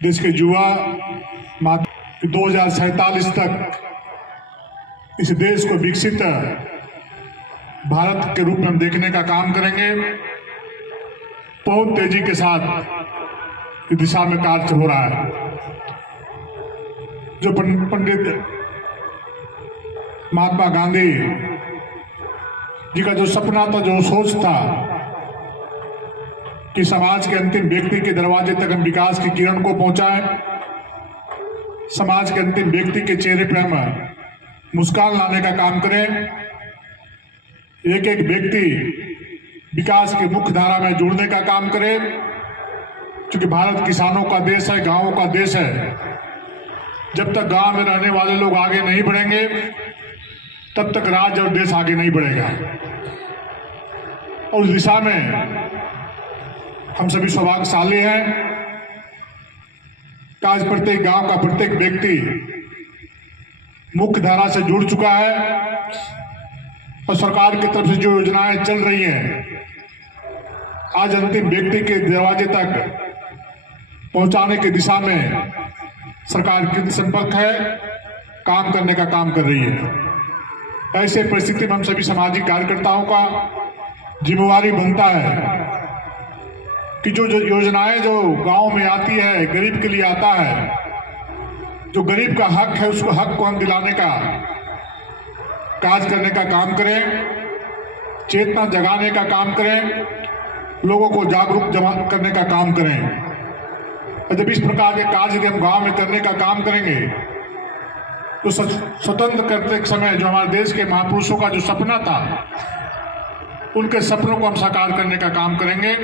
देश के युवा 2047 तक इस देश को विकसित भारत के रूप में हम देखने का काम करेंगे। बहुत तेजी के साथ इस दिशा में कार्य हो रहा है। जो पंडित महात्मा गांधी जी का जो सपना था, जो सोच था कि समाज के अंतिम व्यक्ति के दरवाजे तक हम विकास की किरण को पहुंचाएं, समाज के अंतिम व्यक्ति के चेहरे पर हम मुस्कान लाने का काम करें, एक एक व्यक्ति विकास की मुख्य धारा में जुड़ने का काम करे। क्योंकि भारत किसानों का देश है, गांवों का देश है। जब तक गांव में रहने वाले लोग आगे नहीं बढ़ेंगे तब तक राज्य और देश आगे नहीं बढ़ेगा। और उस दिशा में हम सभी सौभाग्यशाली हैं कि आज प्रत्येक गांव का प्रत्येक व्यक्ति मुख्य धारा से जुड़ चुका है और सरकार की तरफ से जो योजनाएं चल रही हैं आज अंतिम व्यक्ति के दरवाजे तक पहुंचाने की दिशा में सरकार कृत संपर्क है, काम करने का काम कर रही है। ऐसे परिस्थिति में हम सभी सामाजिक कार्यकर्ताओं का जिम्मेवारी बनता है कि जो योजनाएं जो गांव में आती है, गरीब के लिए आता है, जो गरीब का हक है उसको हक को हम दिलाने का काज करने का काम करें, चेतना जगाने का काम करें, लोगों को जागरूक करने का काम करें। और जब इस प्रकार के कार्य यदि हम गांव में करने का काम करेंगे तो स्वतंत्र करते समय जो हमारे देश के महापुरुषों का जो सपना था उनके सपनों को हम साकार करने का काम करेंगे।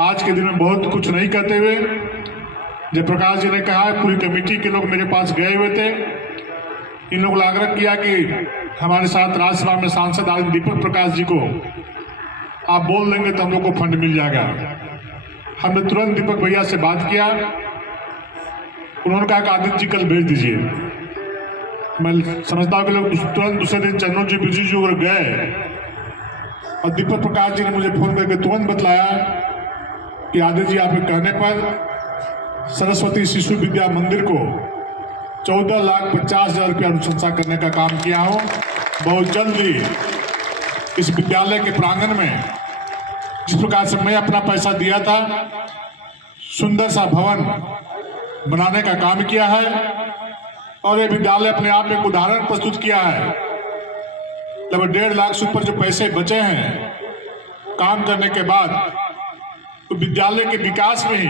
आज के दिन में बहुत कुछ नहीं कहते हुए जयप्रकाश जी ने कहा है, पूरी कमेटी के लोग मेरे पास गए हुए थे। इन लोगों ने आग्रह किया कि हमारे साथ राज्यसभा में सांसद आदि दीपक प्रकाश जी को आप बोल देंगे तो हम लोग को फंड मिल जाएगा। हमने तुरंत दीपक भैया से बात किया, उन्होंने कहा कि आदित्य जी कल भेज दीजिए। मैं समझता हूँ कि लोग तुरंत दूसरे दिन चन्नू जी बिरजू जी और गए और दीपक प्रकाश जी ने मुझे फोन करके तुरंत बतलाया कि आदित्य जी आपके कहने पर सरस्वती शिशु विद्या मंदिर को 14,50,000 रुपया अनुशंसा करने का काम किया हूँ। बहुत जल्दी इस विद्यालय के प्रांगण में जिस प्रकार से मैं अपना पैसा दिया था सुंदर सा भवन बनाने का काम किया है और ये विद्यालय अपने आप में एक उदाहरण प्रस्तुत किया है। लगभग 1.5 लाख से ऊपर जो पैसे बचे हैं काम करने के बाद तो विद्यालय के विकास में ही